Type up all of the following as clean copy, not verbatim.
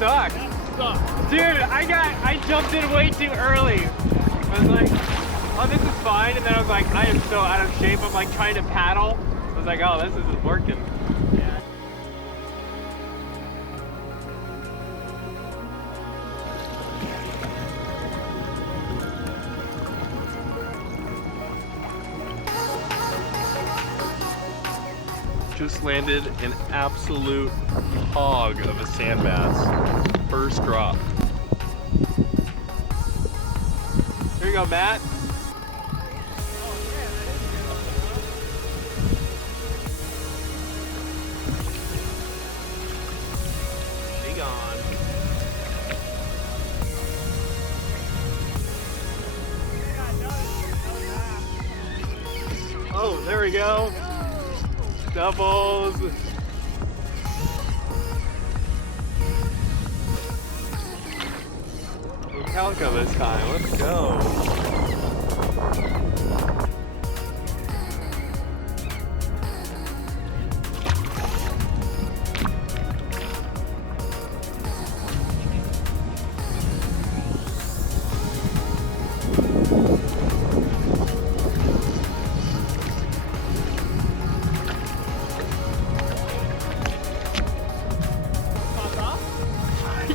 Sucks. Dude, I jumped in way too early. I was like, oh, this is fine. And then I was like, I am so out of shape. I'm like trying to paddle. I was like, oh, this isn't working. Yeah. Just landed an absolute hog of a sand bass. First drop. Here you go, Matt. She gone. Oh, there we go. Doubles. Calico this time. Let's go.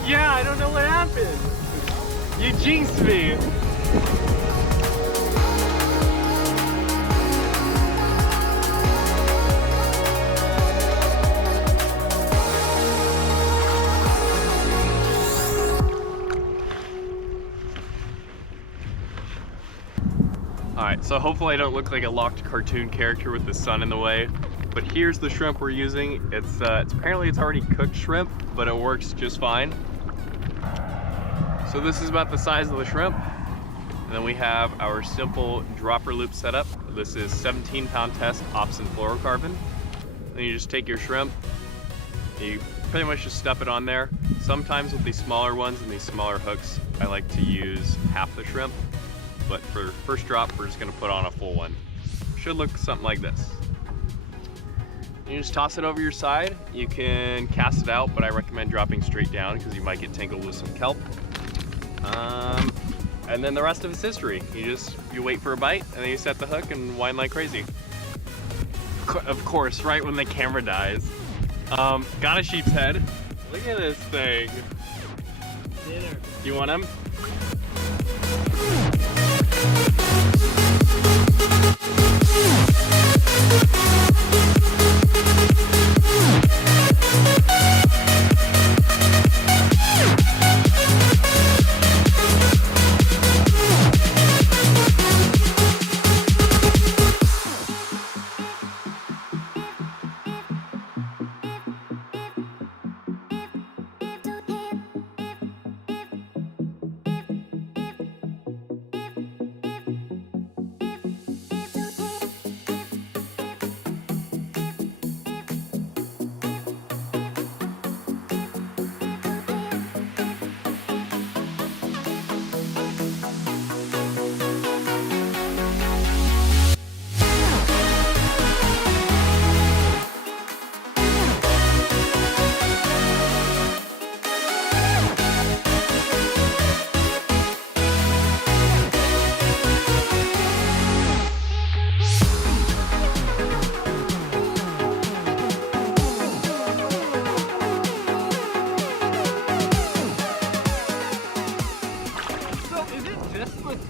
Yeah, I don't know what happened. You jinxed me. Alright, so hopefully I don't look like a locked cartoon character with the sun in the way. But here's the shrimp we're using. It's apparently it's already cooked shrimp, but it works just fine. So this is about the size of the shrimp. And then we have our simple dropper loop setup. This is 17-pound test Opsin fluorocarbon. Then you just take your shrimp, you pretty much just stuff it on there. Sometimes with these smaller ones and these smaller hooks, I like to use half the shrimp. But for first drop, we're just gonna put on a full one. Should look something like this. You just toss it over your side. You can cast it out, but I recommend dropping straight down because you might get tangled with some kelp. And then the rest of it's history. You wait for a bite, and then you set the hook and wind like crazy. Of course, right when the camera dies. Got a sheep's head. Look at this thing. Dinner. You want him?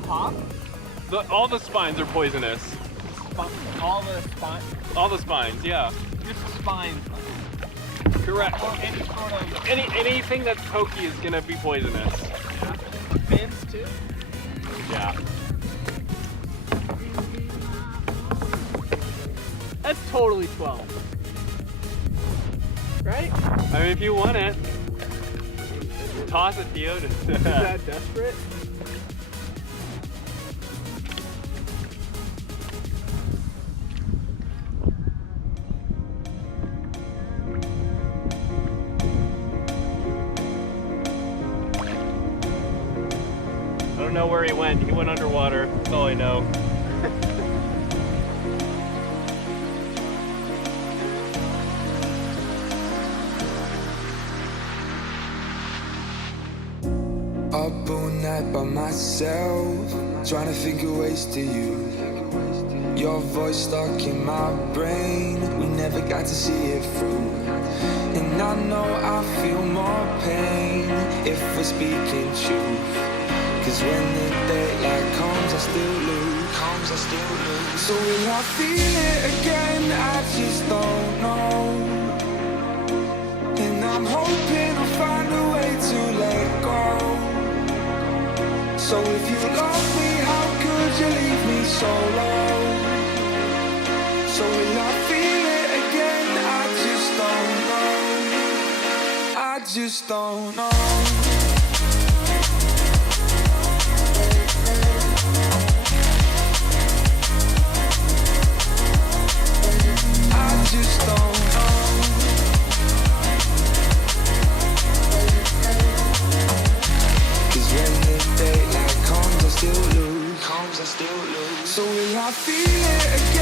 top? All the spines are poisonous. All the spines? All the spines, yeah. Just the spines. Correct. Or any sort of... Anything that's pokey is gonna be poisonous. Yeah. Fins too? Yeah. That's totally 12. Right? I mean, if you want it, toss it, Theo. Is that desperate? I don't know where he went. He went underwater. That's all I know. Up all night by myself, trying to think of ways to you. Your voice stuck in my brain, we never got to see it through. And I know I feel more pain if we're speaking truth. Cause when the daylight comes, I still lose. So will I feel it again? I just don't know. And I'm hoping I'll find a way to let go. So if you love me, how could you leave me so low? So will I feel it again? I just don't know. I just don't know. I just don't know. Cause when the daylight comes, I still lose. So will I feel it again?